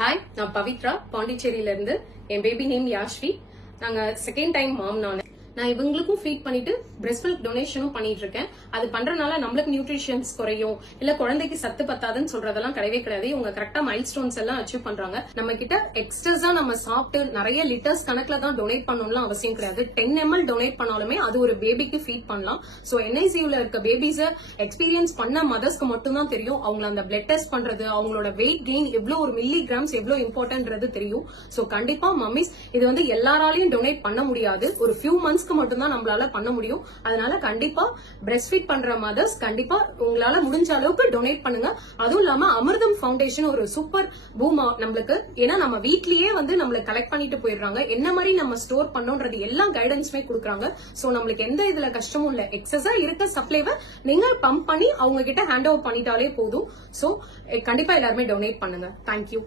Hi, நான் பவித்ரா பாண்டிச்சேரியில இருந்து. என் பேபி நேம் யாஸ்வி. நாங்க செகண்ட் டைம் மாம். நான் இவங்களுக்கும் ஃபீட் பண்ணிட்டு பிரெஸ்ட் மில்க் டொனேஷனும் பண்ணிட்டு இருக்கேன். அது பண்றதுனால நம்மளுக்கு நியூட்ரிஷன்ஸ் குறையும், இல்ல குழந்தைக்கு சத்து பத்தாதுன்னு சொல்றதெல்லாம் கிடையவே கிடையாது. இவங்க கரெக்டா மைல் ஸ்டோன்ஸ் எல்லாம் அச்சீவ் பண்றாங்க. நம்ம கிட்ட எக்ஸ்ட்ரா நம்ம சாப்பிட்டு நிறைய லிட்டர்ஸ் கணக்குல தான் டொனேட் பண்ணணும்லாம் அவசியம் கிடையாது. 10 ml டொனேட் பண்ணாலுமே அது ஒரு பேபிக்கு ஃபீட் பண்ணலாம். சோ NICUல இருக்க பேபிஸ எக்ஸ்பீரியன்ஸ் பண்ண மதர்ஸ்க்கு மட்டும் தான் தெரியும். அவங்கள அந்த பிளட் டெஸ்ட் பண்றது, அவங்களோட வெயிட் கெயின் எவ்வளவு, ஒரு மில்லி கிராம்ஸ் எவ்வளவு இம்பார்ட்டன்ட்ன்றது தெரியும். சோ கண்டிப்பா மம்மிஸ், இது எல்லாராலையும் டொனேட் பண்ண முடியாது. ஒரு ஃபியூ மந்த்ஸ்க்கு மட்டும் தான் நம்மளால பண்ண முடியும். அதனால கண்டிப்பா பிரெஸ்ட் ஃபீட் பண்ற மதர்ஸ் கண்டிப்பா உங்களால முடிஞ்ச அளவுக்கு டொனேட் பண்ணுங்க. அதுவும் இல்லாம அமிர்தம் ஃபவுண்டேஷன் ஒரு சூப்பர் பூம் நம்மளுக்கு. ஏன்னா நம்ம வீட்லயே நம்மளுக்கு கலெக்ட் பண்ணிட்டு போயிடுறாங்க. என்ன மாதிரி நம்ம ஸ்டோர் பண்ணோன்றது எல்லா கைடன்ஸுமே கொடுக்குறாங்க. சோ நம்மளுக்கு எந்த இதுல கஷ்டமும் இல்ல. எக்ஸஸா இருக்க சப்ளைவை நீங்க பம்ப் பண்ணி அவங்க கிட்ட ஹேண்ட் ஓவர் பண்ணிட்டாலே போதும். சோ கண்டிப்பா எல்லாருமே டொனேட் பண்ணுங்க. தேங்க்யூ.